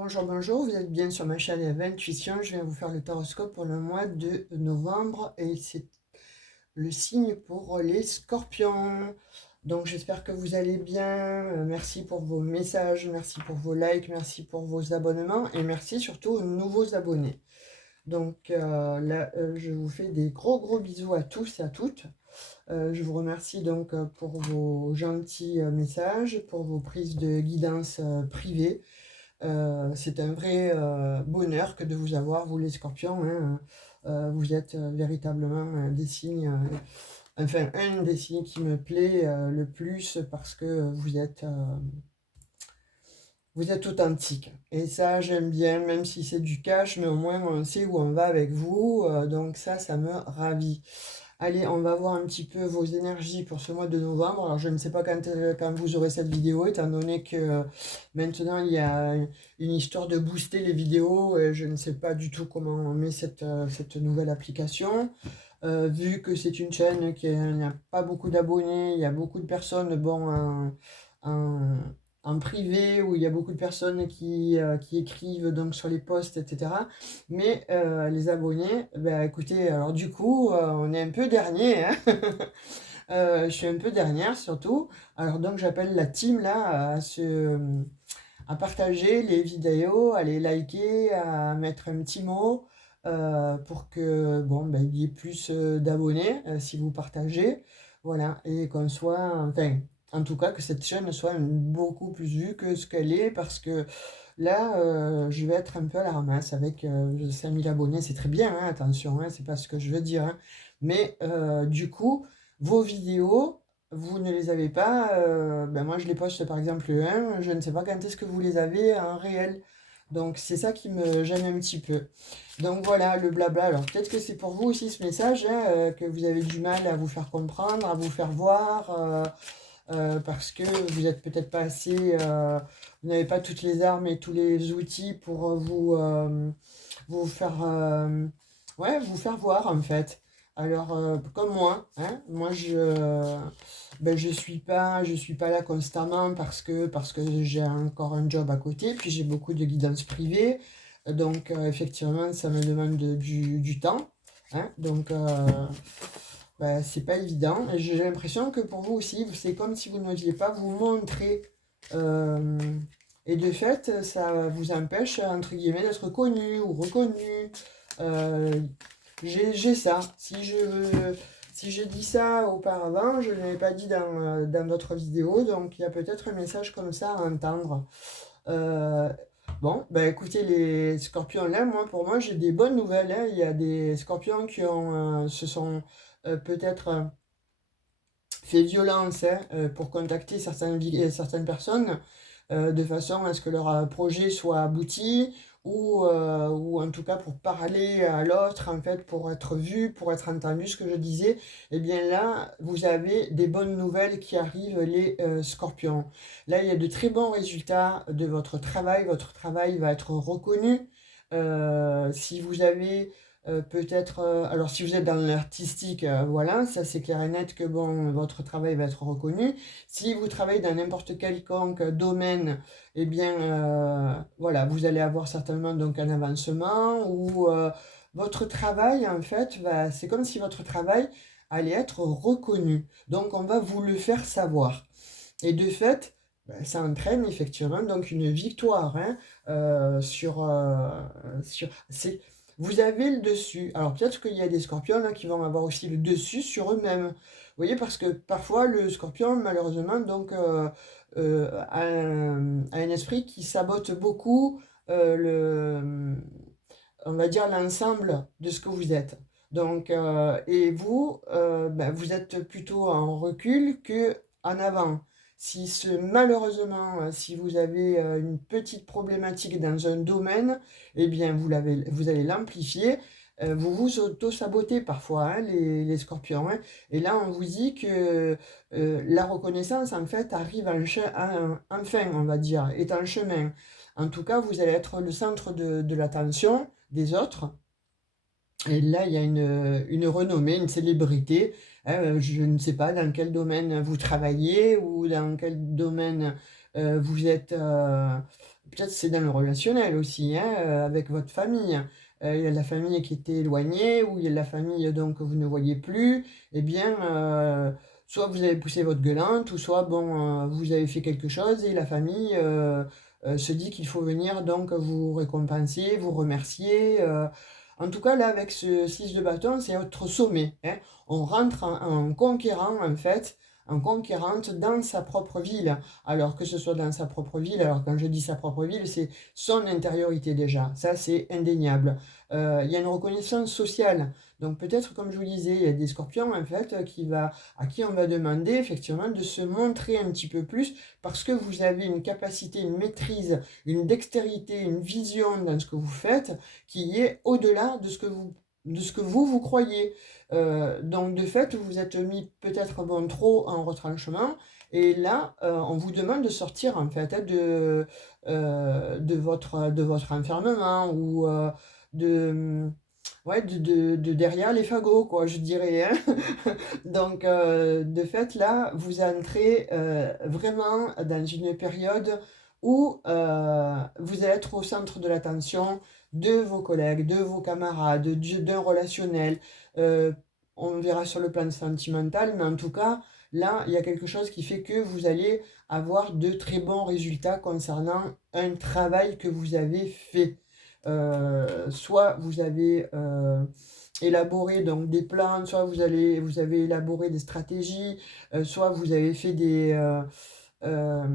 Bonjour, bonjour, vous êtes bien sur ma chaîne Eve Intuition. Je viens vous faire le horoscope pour le mois de novembre et c'est le signe pour les scorpions. Donc j'espère que vous allez bien. Merci pour vos messages, merci pour vos likes, merci pour vos abonnements et merci surtout aux nouveaux abonnés. Donc là, je vous fais des gros bisous à tous et à toutes. Je vous remercie donc pour vos gentils messages, pour vos prises de guidance privées. C'est un vrai bonheur que de vous avoir, vous les scorpions, hein. Vous êtes véritablement des signes, enfin un des signes qui me plaît le plus parce que vous êtes authentique. Et ça, j'aime bien, même si c'est du cash, mais au moins on sait où on va avec vous. Donc ça me ravit. Allez, on va voir un petit peu vos énergies pour ce mois de novembre. Alors, je ne sais pas quand vous aurez cette vidéo, étant donné que maintenant, il y a une histoire de booster les vidéos. Et je ne sais pas du tout comment on met cette nouvelle application. Vu que c'est une chaîne qui n'a pas beaucoup d'abonnés, il y a beaucoup de personnes, bon, en- en privé, où il y a beaucoup de personnes qui écrivent donc sur les posts, etc. Mais les abonnés, ben écoutez, alors du coup, on est un peu dernier, hein. Je suis un peu dernière surtout. Alors donc j'appelle la team là à partager les vidéos, à les liker, à mettre un petit mot pour que bon ben, il y ait plus d'abonnés si vous partagez. Voilà, et qu'on soit, enfin, en tout cas que cette chaîne soit beaucoup plus vue que ce qu'elle est parce que là, je vais être un peu à la ramasse avec 5000 abonnés, c'est très bien, hein, attention, hein, c'est pas ce que je veux dire, hein. Mais du coup, vos vidéos, vous ne les avez pas, ben moi je les poste par exemple un, je ne sais pas quand est-ce que vous les avez en réel. Donc c'est ça qui me gêne un petit peu. Donc voilà, le blabla. Alors peut-être que c'est pour vous aussi ce message, hein, que vous avez du mal à vous faire comprendre, à vous faire voir. Parce que vous n'êtes peut-être pas assez, vous n'avez pas toutes les armes et tous les outils pour vous faire, ouais, vous faire voir en fait. Alors comme moi, hein, moi ben, je suis pas là constamment parce que j'ai encore un job à côté, puis j'ai beaucoup de guidance privée, donc effectivement ça me demande du temps, hein, donc bah, c'est pas évident. Et j'ai l'impression que pour vous aussi, c'est comme si vous n'osiez pas vous montrer. Euh, et de fait, ça vous empêche, entre guillemets, d'être connu ou reconnu. Euh, j'ai ça. Si j'ai dit ça auparavant, je ne l'avais pas dit dans d'autres vidéos. Donc il y a peut-être un message comme ça à entendre. Euh, bon, bah écoutez, les scorpions là, moi, pour moi, j'ai des bonnes nouvelles, hein. Il y a des scorpions qui se sont peut-être fait violence, hein, pour contacter certaines personnes de façon à ce que leur projet soit abouti ou en tout cas pour parler à l'autre, en fait, pour être vu, pour être entendu, ce que je disais. Eh bien là, vous avez des bonnes nouvelles qui arrivent, les scorpions. Là, il y a de très bons résultats de votre travail va être reconnu. Si vous avez peut-être, alors si vous êtes dans l'artistique, voilà, ça c'est clair et net que bon, votre travail va être reconnu. Si vous travaillez dans n'importe quelconque domaine, eh bien, voilà, vous allez avoir certainement donc un avancement ou votre travail, en fait, c'est comme si votre travail allait être reconnu. Donc, on va vous le faire savoir. Et de fait, ben, ça entraîne effectivement donc une victoire, hein, c'est, vous avez le dessus. Alors peut-être qu'il y a des scorpions là, qui vont avoir aussi le dessus sur eux-mêmes. Vous voyez, parce que parfois le scorpion, malheureusement, donc, a un esprit qui sabote beaucoup on va dire, l'ensemble de ce que vous êtes. Donc, et vous, ben, vous êtes plutôt en recul que en avant. Malheureusement, si vous avez une petite problématique dans un domaine, eh bien, vous allez l'amplifier. Vous vous auto-sabotez parfois, hein, les scorpions, hein. Et là, on vous dit que la reconnaissance, en fait, arrive enfin, on va dire, est en chemin. En tout cas, vous allez être le centre de l'attention des autres. Et là, il y a une renommée, une célébrité, hein. Je ne sais pas dans quel domaine vous travaillez ou dans quel domaine vous êtes, peut-être c'est dans le relationnel aussi, hein, avec votre famille. Il y a la famille qui était éloignée ou il y a la famille donc que vous ne voyez plus. Eh bien, soit vous avez poussé votre gueulante ou soit bon, vous avez fait quelque chose et la famille, se dit qu'il faut venir donc vous récompenser, vous remercier, en tout cas là avec ce 6 de bâton, c'est votre sommet, hein. On rentre en conquérant en fait, en conquérante dans sa propre ville. Alors que ce soit dans sa propre ville, alors quand je dis sa propre ville, c'est son intériorité déjà, ça c'est indéniable. Il y a une reconnaissance sociale, donc peut-être comme je vous disais, il y a des scorpions en fait à qui on va demander effectivement de se montrer un petit peu plus parce que vous avez une capacité, une maîtrise, une dextérité, une vision dans ce que vous faites qui est au-delà de ce que vous croyez. Donc de fait, vous vous êtes mis peut-être bon, trop en retranchement et là, on vous demande de sortir en fait hein, de votre enfermement ou de, ouais, de derrière les fagots, quoi, je dirais, hein. Donc, de fait, là, vous entrez vraiment dans une période où vous allez être au centre de l'attention de vos collègues, de vos camarades, d'un relationnel. Euh, on verra sur le plan sentimental, mais en tout cas, là, il y a quelque chose qui fait que vous allez avoir de très bons résultats concernant un travail que vous avez fait. Soit vous avez élaboré donc des plans, soit vous avez élaboré des stratégies, soit vous avez fait euh,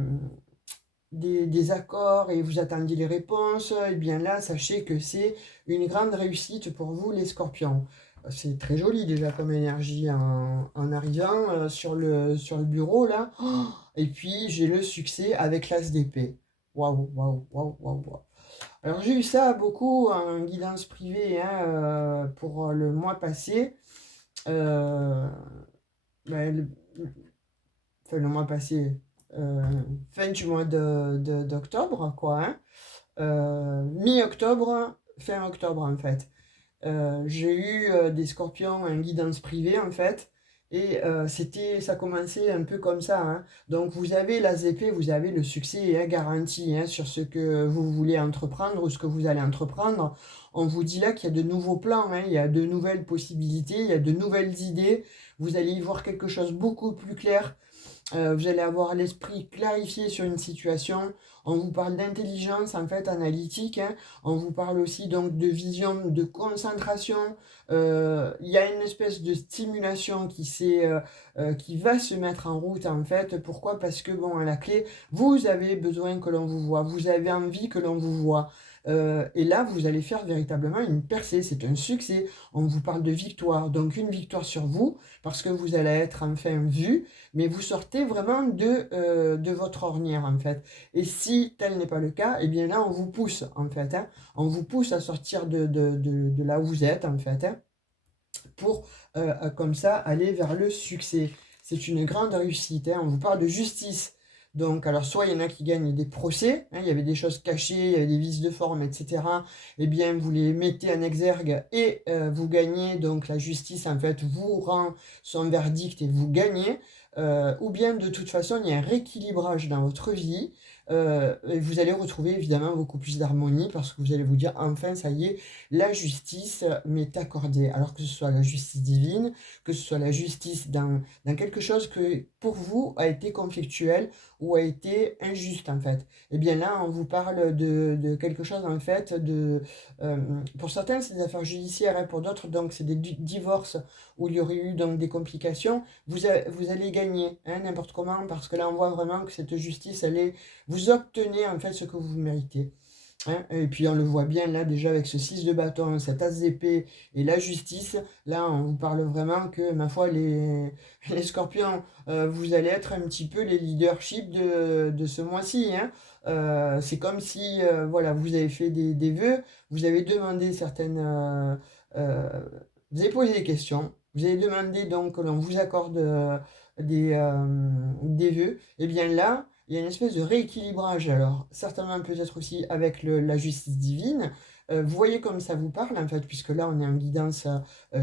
des accords et vous attendiez les réponses, et bien là, sachez que c'est une grande réussite pour vous, les scorpions. C'est très joli déjà comme énergie en arrivant sur le bureau là. Oh, et puis j'ai le succès avec l'as d'épée. Waouh, waouh, waouh, waouh, waouh. Alors j'ai eu ça beaucoup en guidance privée hein, pour le mois passé. Euh, ben, enfin, le mois passé, euh, fin du mois d'octobre, quoi. Hein. Mi-octobre, fin octobre en fait. J'ai eu des scorpions en guidance privée en fait. Et ça commençait un peu comme ça. Hein. Donc vous avez la ZP, vous avez le succès hein, garanti hein, sur ce que vous voulez entreprendre ou ce que vous allez entreprendre. On vous dit là qu'il y a de nouveaux plans, hein, il y a de nouvelles possibilités, il y a de nouvelles idées. Vous allez y voir quelque chose beaucoup plus clair. Vous allez avoir l'esprit clarifié sur une situation. On vous parle d'intelligence en fait analytique. Hein. On vous parle aussi donc de vision, de concentration. Il y a une espèce de stimulation qui va se mettre en route en fait. Pourquoi? Parce que bon à la clé, vous avez besoin que l'on vous voit. Vous avez envie que l'on vous voit. Et là, vous allez faire véritablement une percée. C'est un succès. On vous parle de victoire. Donc une victoire sur vous parce que vous allez être enfin vu mais vous sortez vraiment de votre ornière en fait. Et si tel n'est pas le cas, eh bien là on vous pousse en fait, hein. On vous pousse à sortir de là où vous êtes en fait, hein, pour comme ça aller vers le succès. C'est une grande réussite, hein. On vous parle de justice. Donc, alors, soit il y en a qui gagnent des procès, hein, il y avait des choses cachées, il y avait des vices de forme, etc. Eh bien, vous les mettez en exergue et vous gagnez. Donc, la justice, en fait, vous rend son verdict et vous gagnez. Ou bien, de toute façon, il y a un rééquilibrage dans votre vie. Et vous allez retrouver évidemment beaucoup plus d'harmonie parce que vous allez vous dire, enfin, ça y est, la justice m'est accordée. Alors que ce soit la justice divine, que ce soit la justice dans quelque chose que pour vous a été conflictuel ou a été injuste en fait. Et bien là, on vous parle de quelque chose en fait euh, pour certains c'est des affaires judiciaires, hein, pour d'autres donc c'est des divorces où il y aurait eu donc des complications. Vous allez gagner hein, n'importe comment parce que là on voit vraiment que cette justice vous obtenez en fait ce que vous méritez. Hein, et puis on le voit bien là déjà avec ce 6 de bâton, cet as d'épée et la justice. Là on vous parle vraiment que ma foi les scorpions, vous allez être un petit peu les leaderships de ce mois-ci. Hein. C'est comme si voilà, vous avez fait des vœux, vous avez demandé euh, vous avez posé des questions, vous avez demandé donc que l'on vous accorde des vœux. Et bien là, il y a une espèce de rééquilibrage, alors certainement peut-être aussi avec la justice divine. Vous voyez comme ça vous parle en fait, puisque là on est en guidance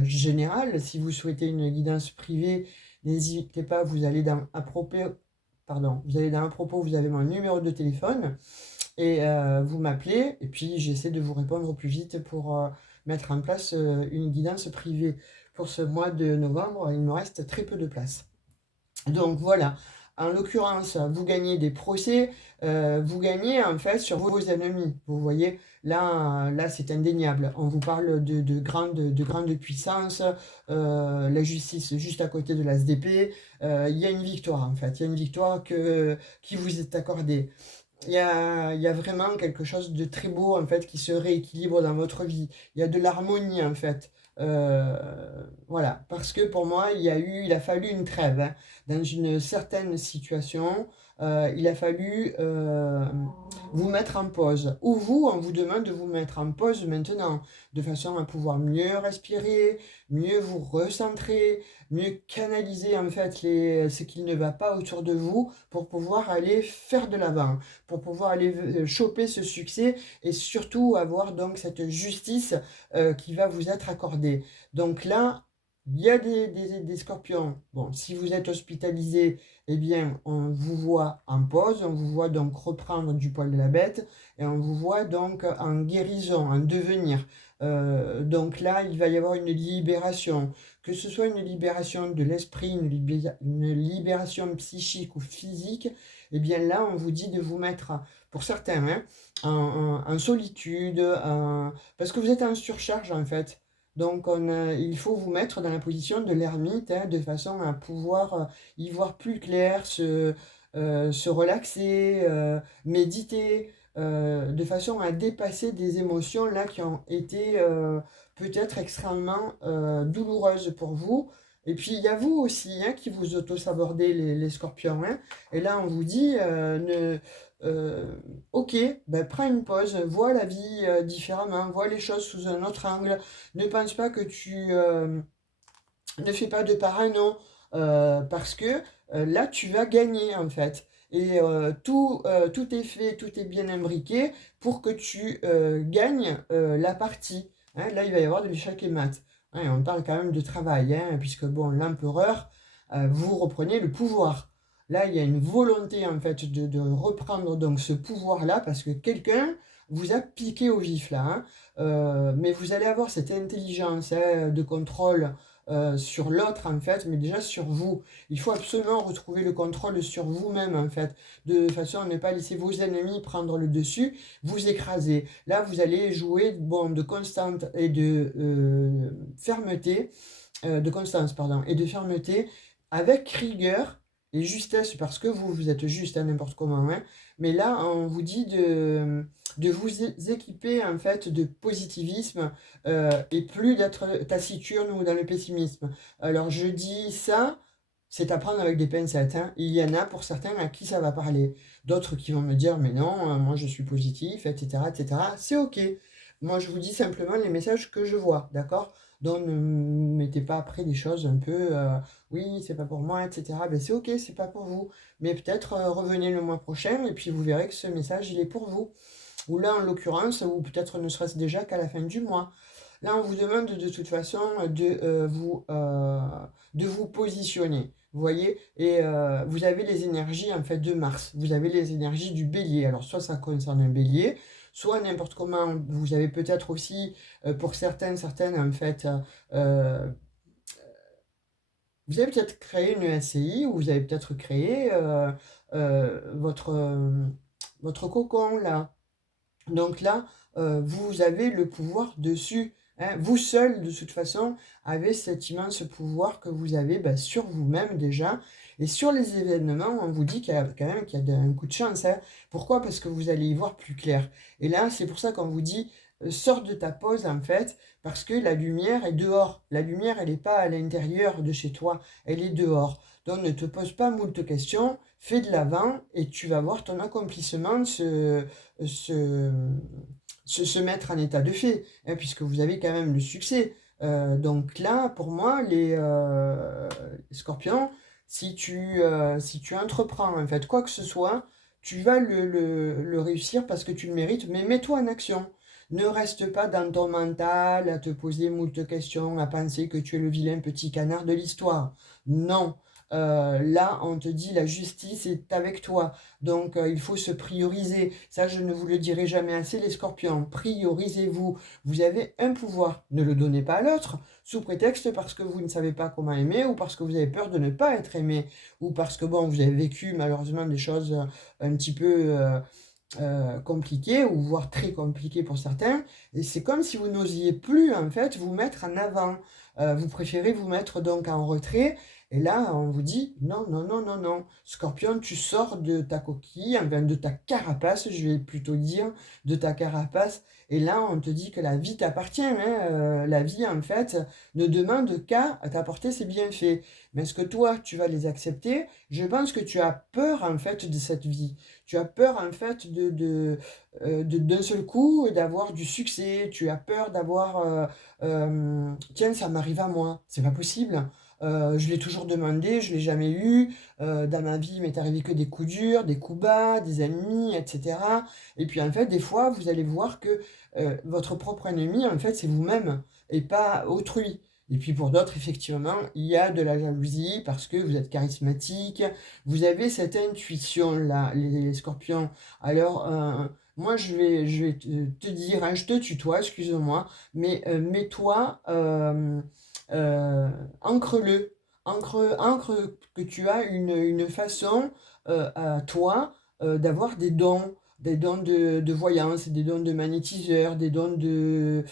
générale. Si vous souhaitez une guidance privée, n'hésitez pas, vous allez dans pardon, vous allez dans un propos, vous avez mon numéro de téléphone et vous m'appelez et puis j'essaie de vous répondre au plus vite pour mettre en place une guidance privée. Pour ce mois de novembre, il me reste très peu de place. Donc voilà, en l'occurrence, vous gagnez des procès, vous gagnez en fait sur vos ennemis. Vous voyez, là c'est indéniable. On vous parle de grandes puissances, la justice juste à côté de la SDP. Il y a une victoire en fait, il y a une victoire qui vous est accordée. Il y a vraiment quelque chose de très beau en fait qui se rééquilibre dans votre vie. Il y a de l'harmonie en fait. Voilà, parce que pour moi, il a fallu une trêve, hein. Dans une certaine situation, il a fallu vous mettre en pause. Ou vous, on vous demande de vous mettre en pause maintenant, de façon à pouvoir mieux respirer, mieux vous recentrer, mieux canaliser en fait ce qui ne va pas autour de vous pour pouvoir aller faire de l'avant, pour pouvoir aller choper ce succès et surtout avoir donc cette justice qui va vous être accordée. Donc là, il y a des scorpions. Bon, si vous êtes hospitalisé, eh bien, on vous voit en pause, on vous voit donc reprendre du poil de la bête et on vous voit donc en guérison, en devenir. Donc là, il va y avoir une libération, que ce soit une libération de l'esprit, une libération psychique ou physique, eh bien là, on vous dit de vous mettre, pour certains, hein, en solitude, parce que vous êtes en surcharge en fait. Donc il faut vous mettre dans la position de l'ermite, hein, de façon à pouvoir y voir plus clair, se relaxer, méditer, de façon à dépasser des émotions là qui ont été peut-être extrêmement douloureuses pour vous. Et puis il y a vous aussi hein, qui vous auto-sabordez les scorpions, hein. Et là on vous dit, ok, ben, prends une pause, vois la vie différemment, vois les choses sous un autre angle. Ne pense pas que ne fais pas de parano, parce que là, tu vas gagner en fait. Et tout est fait, tout est bien imbriqué pour que tu gagnes la partie. Hein, là, il va y avoir de l'échec et mat. Hein, on parle quand même de travail, hein, puisque bon, l'empereur, vous reprenez le pouvoir. Là, il y a une volonté en fait de reprendre donc ce pouvoir-là parce que quelqu'un vous a piqué au vif là, hein. Mais vous allez avoir cette intelligence hein, de contrôle sur l'autre en fait, mais déjà sur vous. Il faut absolument retrouver le contrôle sur vous-même en fait, de façon à ne pas laisser vos ennemis prendre le dessus, vous écraser. Là, vous allez jouer bon, de constante et de fermeté, de constance, pardon, et de fermeté avec rigueur et justesse, parce que vous êtes juste à n'importe comment, hein. Mais là, on vous dit de vous équiper en fait de positivisme et plus d'être taciturne ou dans le pessimisme. Alors je dis ça, c'est à prendre avec des pincettes, hein. Il y en a pour certains à qui ça va parler, d'autres qui vont me dire mais non, moi je suis positif, etc., etc. C'est ok. Moi je vous dis simplement les messages que je vois, d'accord? Donc ne mettez pas après des choses un peu oui c'est pas pour moi, etc. Ben c'est ok, c'est pas pour vous. Mais peut-être revenez le mois prochain et puis vous verrez que ce message il est pour vous. Ou là, en l'occurrence, ou peut-être ne serait-ce déjà qu'à la fin du mois. Là, on vous demande de toute façon de vous positionner. Vous voyez? Et vous avez les énergies en fait de Mars. Vous avez les énergies du bélier. Alors, soit ça concerne un bélier, soit n'importe comment. Vous avez peut-être aussi, pour certaines en fait, vous avez peut-être créé une SCI ou vous avez peut-être créé votre cocon là. Donc là, vous avez le pouvoir dessus, hein. Vous seul, de toute façon, avez cet immense pouvoir que vous avez bah, sur vous-même déjà. Et sur les événements, on vous dit qu'il y a quand même qu'il y a un coup de chance, hein. Pourquoi? Parce que vous allez y voir plus clair. Et là, c'est pour ça qu'on vous dit, sors de ta pause en fait, parce que la lumière est dehors. La lumière, elle n'est pas à l'intérieur de chez toi, elle est dehors. Donc ne te pose pas moult questions, fais de l'avant et tu vas voir ton accomplissement se, se mettre en état de fait, hein, puisque vous avez quand même le succès. Donc là, pour moi, les scorpions, si tu entreprends en fait quoi que ce soit, tu vas le réussir parce que tu le mérites, mais mets-toi en action. Ne reste pas dans ton mental à te poser moult questions, à penser que tu es le vilain petit canard de l'histoire. Non. là, on te dit la justice est avec toi. Donc, il faut se prioriser. Ça, je ne vous le dirai jamais assez, les scorpions. Priorisez-vous. Vous avez un pouvoir. Ne le donnez pas à l'autre, sous prétexte parce que vous ne savez pas comment aimer, ou parce que vous avez peur de ne pas être aimé, ou parce que, bon, vous avez vécu malheureusement des choses un petit peu compliquées, ou voire très compliquées pour certains. Et c'est comme si vous n'osiez plus, en fait, vous mettre en avant. Vous préférez vous mettre donc en retrait. Et là, on vous dit non, non, non, non, non. Scorpion, tu sors de ta coquille, enfin de ta carapace, je vais plutôt dire, de ta carapace. Et là, on te dit que la vie t'appartient, hein. La vie, en fait, ne demande qu'à t'apporter ses bienfaits. Mais est-ce que toi, tu vas les accepter? Je pense que tu as peur, en fait, de cette vie. Tu as peur, en fait, d'un seul coup, d'avoir du succès. Tu as peur d'avoir, tiens, ça m'arrive à moi. C'est pas possible. Je l'ai toujours demandé, je l'ai jamais eu. Dans ma vie, il m'est arrivé que des coups durs, des coups bas, des ennemis, etc. Et puis en fait, des fois, vous allez voir que votre propre ennemi, en fait, c'est vous-même et pas autrui. Et puis pour d'autres, effectivement, il y a de la jalousie parce que vous êtes charismatique, vous avez cette intuition-là, les scorpions. Alors, moi, je vais te dire, hein, je te tutoie, excuse-moi, mais mets-toi, ancre-le, ancre que tu as une façon à toi d'avoir des dons de voyance, des dons de magnétiseur, des dons de...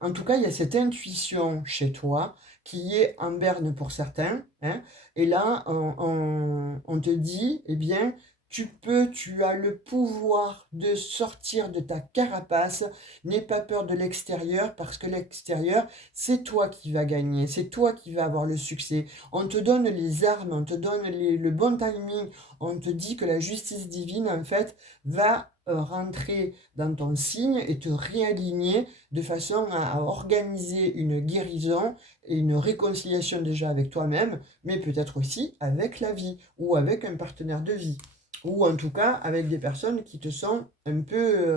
en tout cas, il y a cette intuition chez toi qui est en berne pour certains, hein, et là, on te dit, eh bien, tu as le pouvoir de sortir de ta carapace, n'aie pas peur de l'extérieur, parce que l'extérieur, c'est toi qui vas gagner, c'est toi qui vas avoir le succès. On te donne les armes, on te donne le bon timing, on te dit que la justice divine, en fait, va rentrer dans ton signe et te réaligner de façon à organiser une guérison et une réconciliation déjà avec toi-même, mais peut-être aussi avec la vie ou avec un partenaire de vie, ou en tout cas avec des personnes qui te sont un peu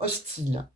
hostiles.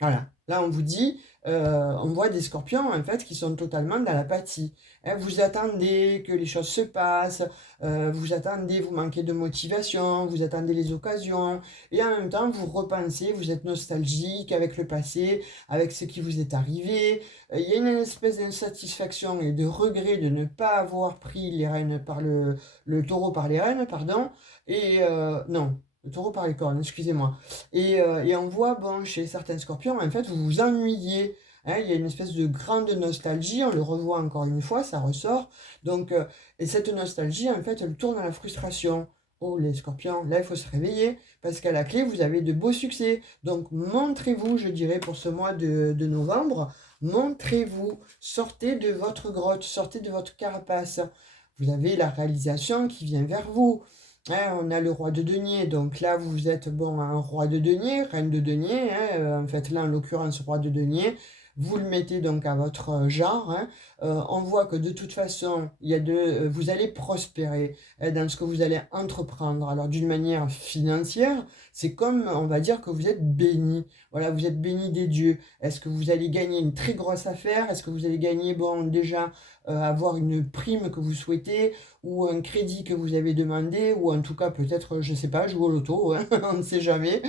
Voilà, là on vous dit, on voit des scorpions en fait qui sont totalement dans l'apathie. Hein, vous attendez que les choses se passent, vous attendez, vous manquez de motivation, vous attendez les occasions, et en même temps vous repensez, vous êtes nostalgique avec le passé, avec ce qui vous est arrivé. Il y a une espèce d'insatisfaction et de regret de ne pas avoir pris les rênes par le taureau par les rênes, pardon, et non. Le taureau par les cornes, excusez-moi. Et on voit, bon, chez certains scorpions, en fait, vous vous ennuyez. Hein, il y a une espèce de grande nostalgie, on le revoit encore une fois, ça ressort. Donc, et cette nostalgie, en fait, elle tourne à la frustration. Oh, les scorpions, là, il faut se réveiller, parce qu'à la clé, vous avez de beaux succès. Donc, montrez-vous, je dirais, pour ce mois de novembre, montrez-vous, sortez de votre grotte, sortez de votre carapace. Vous avez la réalisation qui vient vers vous. Hein, on a le roi de denier, donc là vous êtes bon un roi de denier, reine de denier, hein, en fait là en l'occurrence roi de denier, vous le mettez donc à votre genre, hein. On voit que de toute façon vous allez prospérer hein, dans ce que vous allez entreprendre. Alors d'une manière financière, c'est comme on va dire que vous êtes béni, voilà, vous êtes béni des dieux. Est-ce que vous allez gagner une très grosse affaire? Est-ce que vous allez gagner bon déjà avoir une prime que vous souhaitez, ou un crédit que vous avez demandé, ou en tout cas peut-être, je sais pas, jouer au loto, hein, on ne sait jamais.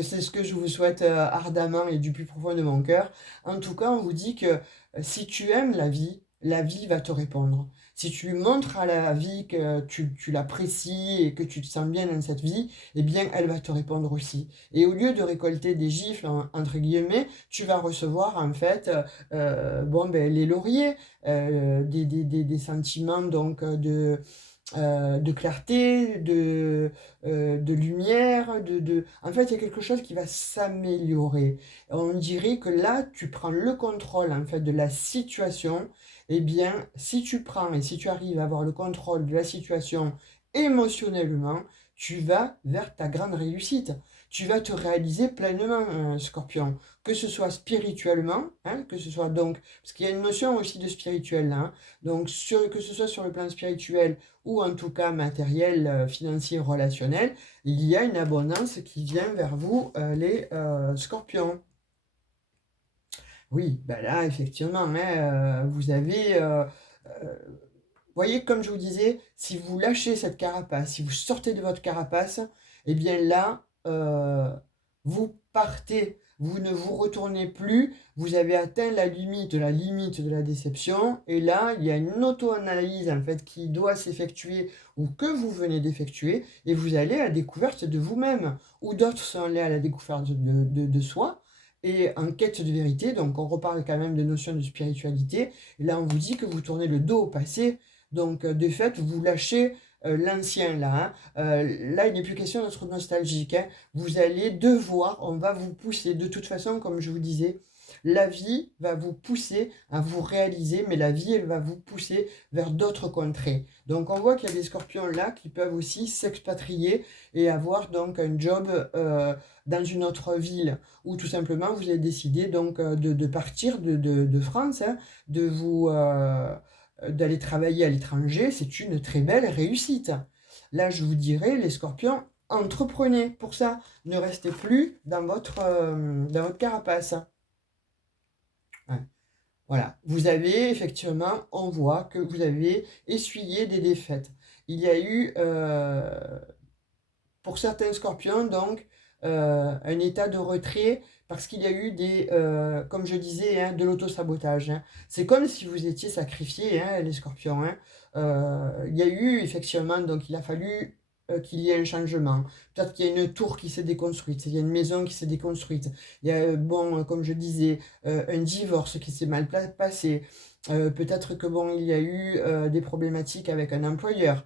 C'est ce que je vous souhaite ardemment et du plus profond de mon cœur. En tout cas, on vous dit que si tu aimes la vie va te répondre. Si tu montres à la vie que tu l'apprécies et que tu te sens bien dans cette vie, eh bien, elle va te répondre aussi. Et au lieu de récolter des gifles, entre guillemets, tu vas recevoir en fait bon, ben, les lauriers, des sentiments donc de clarté, de lumière, En fait, il y a quelque chose qui va s'améliorer. On dirait que là, tu prends le contrôle en fait de la situation. Eh bien, si tu prends et si tu arrives à avoir le contrôle de la situation émotionnellement, tu vas vers ta grande réussite. Tu vas te réaliser pleinement, Scorpion. Que ce soit spirituellement, hein, que ce soit donc... Parce qu'il y a une notion aussi de spirituel là, hein. Donc, que ce soit sur le plan spirituel ou en tout cas matériel, financier, relationnel, il y a une abondance qui vient vers vous, les scorpions. Oui, ben là, effectivement, hein, vous avez voyez, comme je vous disais, si vous lâchez cette carapace, si vous sortez de votre carapace, eh bien là, vous partez, vous ne vous retournez plus, vous avez atteint la limite de la déception, et là, il y a une auto-analyse en fait qui doit s'effectuer ou que vous venez d'effectuer, et vous allez à la découverte de vous-même, ou d'autres sont allés à la découverte de soi, et en quête de vérité, donc on reparle quand même de notions de spiritualité, et là on vous dit que vous tournez le dos au passé, donc de fait vous lâchez l'ancien là, hein. Là il n'est plus question d'être nostalgique, hein. Vous allez devoir, on va vous pousser, de toute façon comme je vous disais, la vie va vous pousser à vous réaliser, mais la vie elle va vous pousser vers d'autres contrées. Donc on voit qu'il y a des scorpions là qui peuvent aussi s'expatrier et avoir donc un job dans une autre ville, ou tout simplement vous avez décidé donc de partir de France, hein, de vous d'aller travailler à l'étranger, c'est une très belle réussite. Là, je vous dirais, les scorpions, entreprenez pour ça. Ne restez plus dans votre carapace. Ouais. Voilà. Vous avez, effectivement, on voit que vous avez essuyé des défaites. Il y a eu, pour certains scorpions, donc, un état de retrait parce qu'il y a eu comme je disais, hein, de l'auto-sabotage, hein. C'est comme si vous étiez sacrifiés, hein, les scorpions, hein. Il y a eu effectivement, donc il a fallu qu'il y ait un changement. Peut-être qu'il y a une tour qui s'est déconstruite, il y a une maison qui s'est déconstruite, il y a, bon, comme je disais, un divorce qui s'est mal passé. Peut-être que bon, il y a eu des problématiques avec un employeur.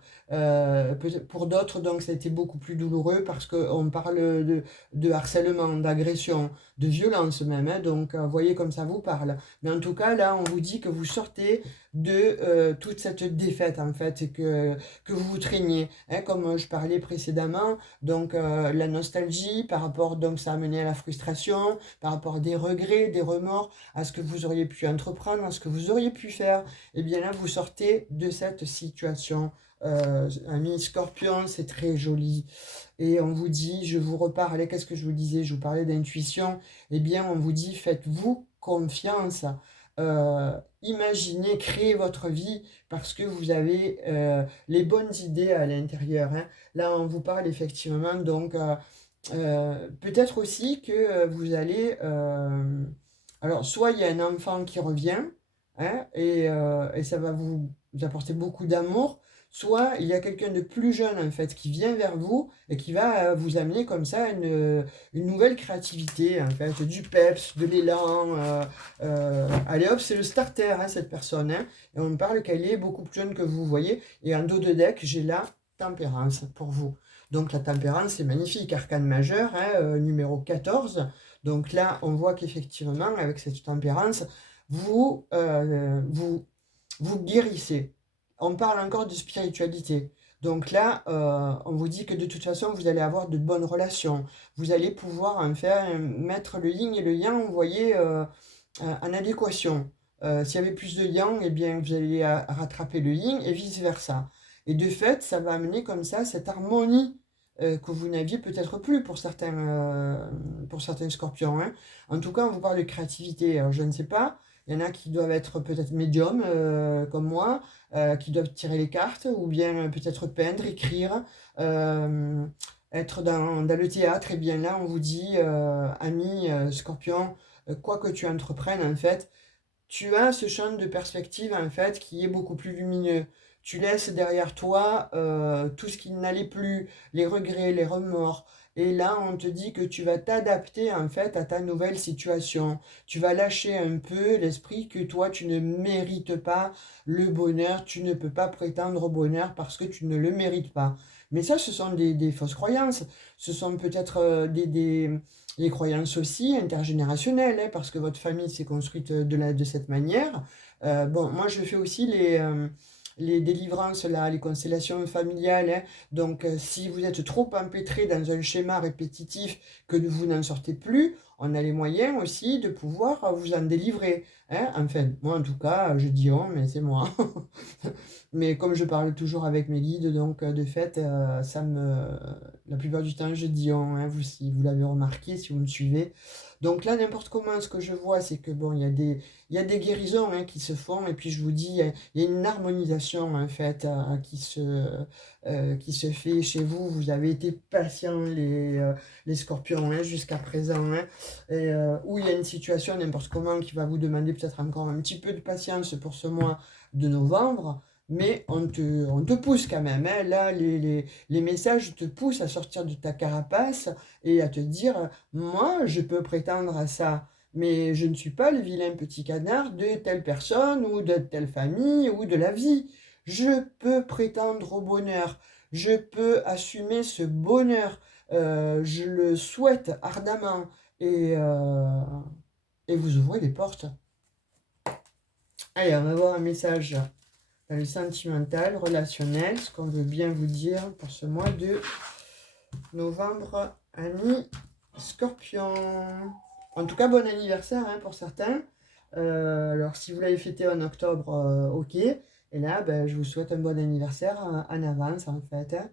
Pour d'autres, donc, ça a été beaucoup plus douloureux parce qu'on parle de harcèlement, d'agression, de violence même, hein. Donc, voyez comme ça vous parle. Mais en tout cas, là, on vous dit que vous sortez de toute cette défaite, en fait, et que vous vous traîniez, hein, comme je parlais précédemment. Donc, la nostalgie par rapport, donc, ça a mené à la frustration, par rapport à des regrets, des remords, à ce que vous auriez pu entreprendre, à ce que vous auriez pu faire. Et bien là, vous sortez de cette situation. Ami Scorpion, c'est très joli. Et on vous dit, je vous reparlais, qu'est-ce que je vous disais? Je vous parlais d'intuition. Eh bien, on vous dit, faites-vous confiance. Imaginez, créez votre vie parce que vous avez les bonnes idées à l'intérieur, hein. Là, on vous parle effectivement, donc peut-être aussi que vous allez... alors, soit il y a un enfant qui revient, hein, et ça va vous apporter beaucoup d'amour, soit il y a quelqu'un de plus jeune en fait qui vient vers vous et qui va vous amener comme ça une nouvelle créativité, en fait, du peps, de l'élan. Allez hop, c'est le starter, hein, cette personne, hein, et on me parle qu'elle est beaucoup plus jeune que vous, voyez, et en dos de deck, j'ai la tempérance pour vous. Donc la tempérance, c'est magnifique, arcane majeur, hein, numéro 14. Donc là, on voit qu'effectivement, avec cette tempérance, vous guérissez. On parle encore de spiritualité. Donc là, on vous dit que de toute façon, vous allez avoir de bonnes relations. Vous allez pouvoir en faire mettre le yin et le yang, vous voyez, en adéquation. S'il y avait plus de yang, eh bien, vous allez rattraper le yin et vice-versa. Et de fait, ça va amener comme ça cette harmonie que vous n'aviez peut-être plus pour certains scorpions, hein. En tout cas, on vous parle de créativité. Alors, je ne sais pas, il y en a qui doivent être peut-être médiums, comme moi, qui doivent tirer les cartes, ou bien peut-être peindre, écrire, être dans le théâtre. Et bien là, on vous dit, ami scorpion, quoi que tu entreprennes, en fait, tu as ce champ de perspective en fait qui est beaucoup plus lumineux. Tu laisses derrière toi tout ce qui n'allait plus, les regrets, les remords. Et là, on te dit que tu vas t'adapter en fait à ta nouvelle situation. Tu vas lâcher un peu l'esprit que toi, tu ne mérites pas le bonheur, tu ne peux pas prétendre au bonheur parce que tu ne le mérites pas. Mais ça, ce sont des fausses croyances. Ce sont peut-être les croyances aussi intergénérationnelles, hein, parce que votre famille s'est construite de cette manière. Bon, moi, je fais aussi les délivrances, là, les constellations familiales, hein. Donc, si vous êtes trop empêtré dans un schéma répétitif que vous n'en sortez plus, on a les moyens aussi de pouvoir vous en délivrer, hein. Enfin, moi, en tout cas, je dis on, mais c'est moi. Mais comme je parle toujours avec mes guides, donc de fait, la plupart du temps, je dis on, hein, si vous l'avez remarqué, si vous me suivez. Donc là, n'importe comment, ce que je vois, c'est que bon, il y a des guérisons, hein, qui se font, et puis je vous dis, il y a une harmonisation relation en fait qui se fait chez vous. Vous avez été patient les scorpions hein, jusqu'à présent. Hein, et où il y a une situation n'importe comment qui va vous demander peut-être encore un petit peu de patience pour ce mois de novembre. Mais on te pousse quand même. Hein. Là, les messages te poussent à sortir de ta carapace et à te dire, moi, je peux prétendre à ça. Mais je ne suis pas le vilain petit canard de telle personne ou de telle famille ou de la vie. Je peux prétendre au bonheur. Je peux assumer ce bonheur. Je le souhaite ardemment. Et, euh, et vous ouvrez les portes. Allez, on va voir un message dans le sentimental, relationnel, ce qu'on veut bien vous dire pour ce mois de novembre, Amis Scorpion. En tout cas, bon anniversaire hein, pour certains. Alors, si vous l'avez fêté en octobre, ok. Et là, ben, je vous souhaite un bon anniversaire en avance, en fait. Hein.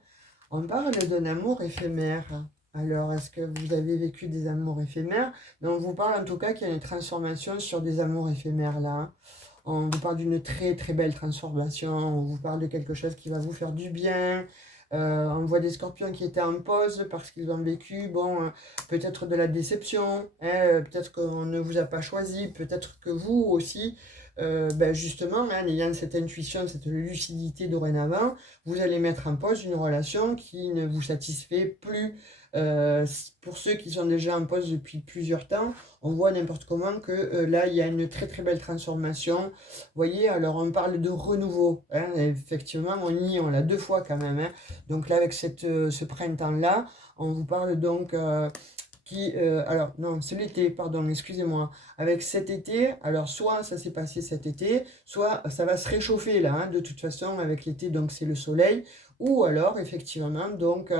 On parle d'un amour éphémère. Alors, est-ce que vous avez vécu des amours éphémères? Mais on vous parle en tout cas qu'il y a une transformation sur des amours éphémères, là. Hein. On vous parle d'une très très belle transformation. On vous parle de quelque chose qui va vous faire du bien. On voit des scorpions qui étaient en pause parce qu'ils ont vécu, bon, peut-être de la déception, hein, peut-être qu'on ne vous a pas choisi, peut-être que vous aussi, ben justement, hein, en ayant cette intuition, cette lucidité dorénavant, vous allez mettre en pause une relation qui ne vous satisfait plus. Pour ceux qui sont déjà en pause depuis plusieurs temps, on voit n'importe comment que là, il y a une très très belle transformation. Vous voyez, alors on parle de renouveau. Hein, effectivement, on l'a deux fois quand même. Hein. Donc là, avec ce printemps-là, on vous parle donc alors non, c'est l'été, pardon, excusez-moi. Avec cet été, alors soit ça s'est passé cet été, soit ça va se réchauffer là, hein, de toute façon, avec l'été, donc c'est le soleil. Ou alors, effectivement, donc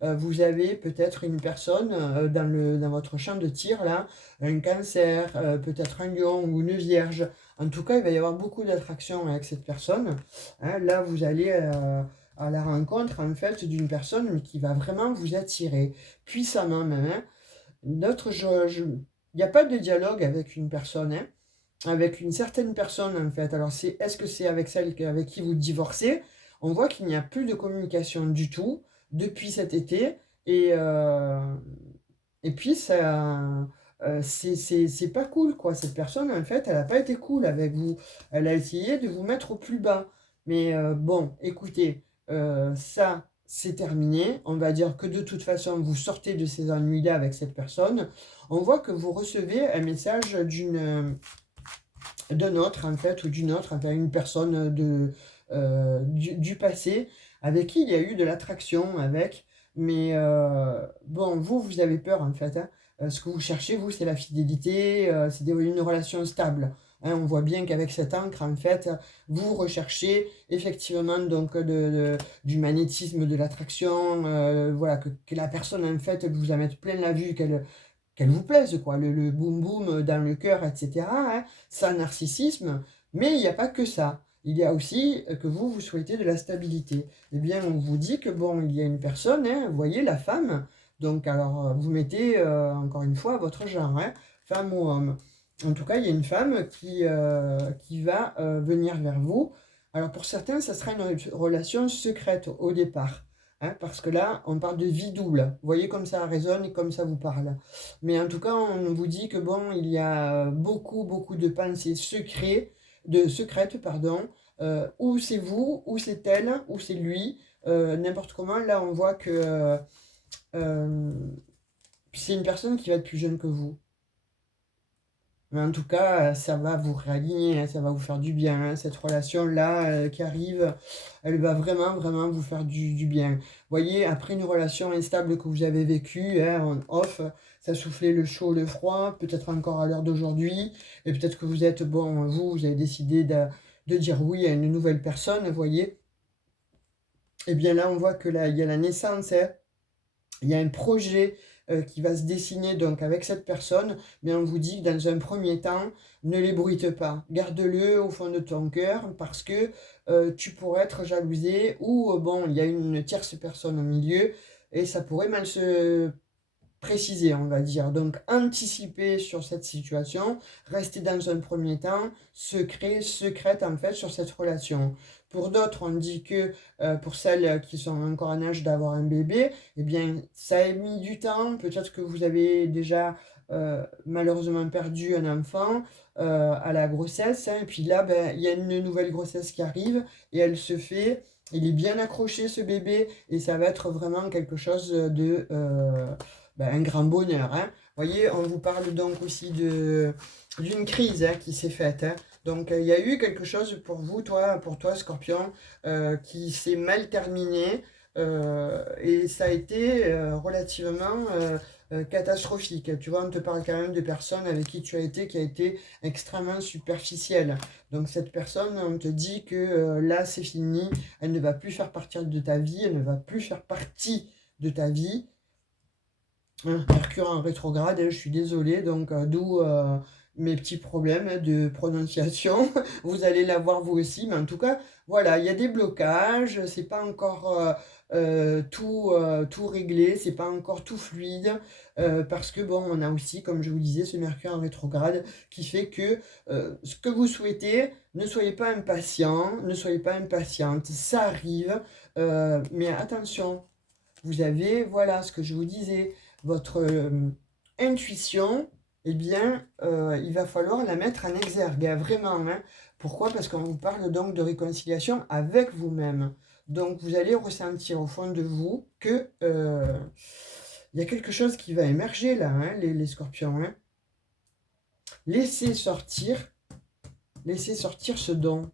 vous avez peut-être une personne dans votre champ de tir, là, un cancer, peut-être un lion ou une vierge. En tout cas, il va y avoir beaucoup d'attraction avec cette personne. Hein. Là, vous allez à la rencontre, en fait, d'une personne mais qui va vraiment vous attirer, puissamment même. Hein. Il n'y a pas de dialogue avec une personne, hein, avec une certaine personne en fait. Alors est-ce que c'est avec celle avec qui vous divorcez? On voit qu'il n'y a plus de communication du tout depuis cet été et, euh, et puis ça, c'est pas cool quoi. Cette personne en fait, elle n'a pas été cool avec vous. Elle a essayé de vous mettre au plus bas. Mais bon, écoutez, ça c'est terminé. On va dire que de toute façon, vous sortez de ces ennuis-là avec cette personne. On voit que vous recevez un message d'un autre, en fait, ou d'une autre, enfin, une personne du passé avec qui il y a eu de l'attraction, avec. Mais bon, vous avez peur, en fait. Hein. Ce que vous cherchez, vous, c'est la fidélité, c'est une relation stable. Hein, on voit bien qu'avec cette encre, en fait, vous recherchez effectivement donc du magnétisme, de l'attraction, voilà, que la personne, en fait, vous en mette plein la vue, qu'elle vous plaise, quoi, le boum boum dans le cœur, etc. Hein, sans narcissisme, mais il n'y a pas que ça. Il y a aussi que vous souhaitez de la stabilité. Eh bien, on vous dit que bon, il y a une personne, hein, vous voyez, la femme, donc alors vous mettez encore une fois votre genre, hein, femme ou homme. En tout cas, il y a une femme qui va venir vers vous. Alors pour certains, ça sera une relation secrète au départ. Hein, parce que là, on parle de vie double. Vous voyez comme ça résonne et comme ça vous parle. Mais en tout cas, on vous dit que bon, il y a beaucoup, beaucoup de pensées secrètes, pardon. Ou c'est vous, ou c'est elle, ou c'est lui. N'importe comment, là, on voit que euh, c'est une personne qui va être plus jeune que vous. Mais en tout cas, ça va vous réaligner, hein, ça va vous faire du bien. Hein, cette relation-là qui arrive, elle va vraiment, vraiment vous faire du bien. Vous voyez, après une relation instable que vous avez vécue, hein, en off, ça soufflait le chaud, le froid, peut-être encore à l'heure d'aujourd'hui. Et peut-être que vous êtes, bon, vous avez décidé de dire oui à une nouvelle personne, vous voyez. Et bien là, on voit que là, il y a la naissance, hein, il y a un projet qui va se dessiner donc avec cette personne, mais on vous dit que dans un premier temps, ne l'ébruite pas. Garde-le au fond de ton cœur parce que tu pourrais être jalousé ou bon, il y a une tierce personne au milieu et ça pourrait mal se préciser, on va dire. Donc, anticiper sur cette situation, rester dans un premier temps secret, secrète, en fait, sur cette relation. Pour d'autres, on dit que pour celles qui sont encore en âge d'avoir un bébé, eh bien, ça a mis du temps. Peut-être que vous avez déjà malheureusement perdu un enfant à la grossesse, hein, et puis là, ben, il y a une nouvelle grossesse qui arrive et elle se fait. Il est bien accroché ce bébé et ça va être vraiment quelque chose de ben, un grand bonheur. Hein. Vous voyez, on vous parle donc aussi d'une crise hein, qui s'est faite. Hein. Donc il y a eu quelque chose pour toi Scorpion, qui s'est mal terminé et ça a été relativement catastrophique. Tu vois, on te parle quand même de personnes avec qui tu as été, qui a été extrêmement superficielle. Donc cette personne, on te dit que là c'est fini, elle ne va plus faire partie de ta vie, elle ne va plus faire partie de ta vie. Hein, Mercure en rétrograde, hein, je suis désolée, donc d'où mes petits problèmes hein, de prononciation. Vous allez l'avoir vous aussi, mais en tout cas, voilà, il y a des blocages, c'est pas encore tout réglé, c'est pas encore tout fluide, parce que bon, on a aussi, comme je vous disais, ce Mercure en rétrograde qui fait que ce que vous souhaitez, ne soyez pas impatient, ne soyez pas impatiente, ça arrive, mais attention. Vous avez, voilà ce que je vous disais, votre intuition, eh bien, il va falloir la mettre en exergue, hein, vraiment. Hein. Pourquoi? Parce qu'on vous parle donc de réconciliation avec vous-même. Donc, vous allez ressentir au fond de vous que il y a quelque chose qui va émerger là, hein, les scorpions. Hein. Laissez sortir, laissez sortir ce don,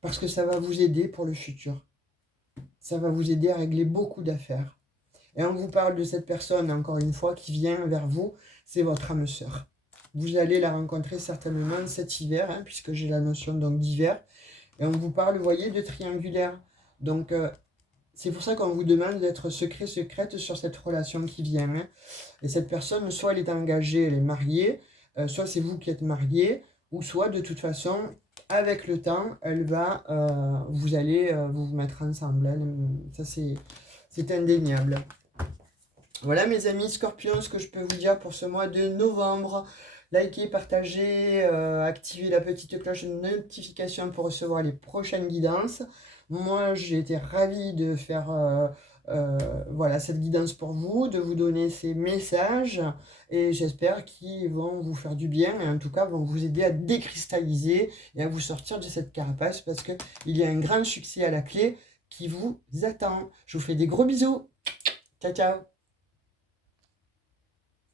parce que ça va vous aider pour le futur. Ça va vous aider à régler beaucoup d'affaires. Et on vous parle de cette personne, encore une fois, qui vient vers vous, c'est votre âme sœur. Vous allez la rencontrer certainement cet hiver, hein, puisque j'ai la notion donc d'hiver. Et on vous parle, vous voyez, de triangulaire. Donc, c'est pour ça qu'on vous demande d'être secret, secrète sur cette relation qui vient. Hein. Et cette personne, soit elle est engagée, elle est mariée, soit c'est vous qui êtes marié, ou soit de toute façon, avec le temps, elle va, vous allez vous mettre ensemble. Hein. Ça, c'est indéniable. Voilà mes amis Scorpions, ce que je peux vous dire pour ce mois de novembre. Likez, partagez, activez la petite cloche de notification pour recevoir les prochaines guidances. Moi, j'ai été ravie de faire voilà, cette guidance pour vous, de vous donner ces messages et j'espère qu'ils vont vous faire du bien et en tout cas vont vous aider à décristalliser et à vous sortir de cette carapace parce qu'il y a un grand succès à la clé qui vous attend. Je vous fais des gros bisous. Ciao, ciao.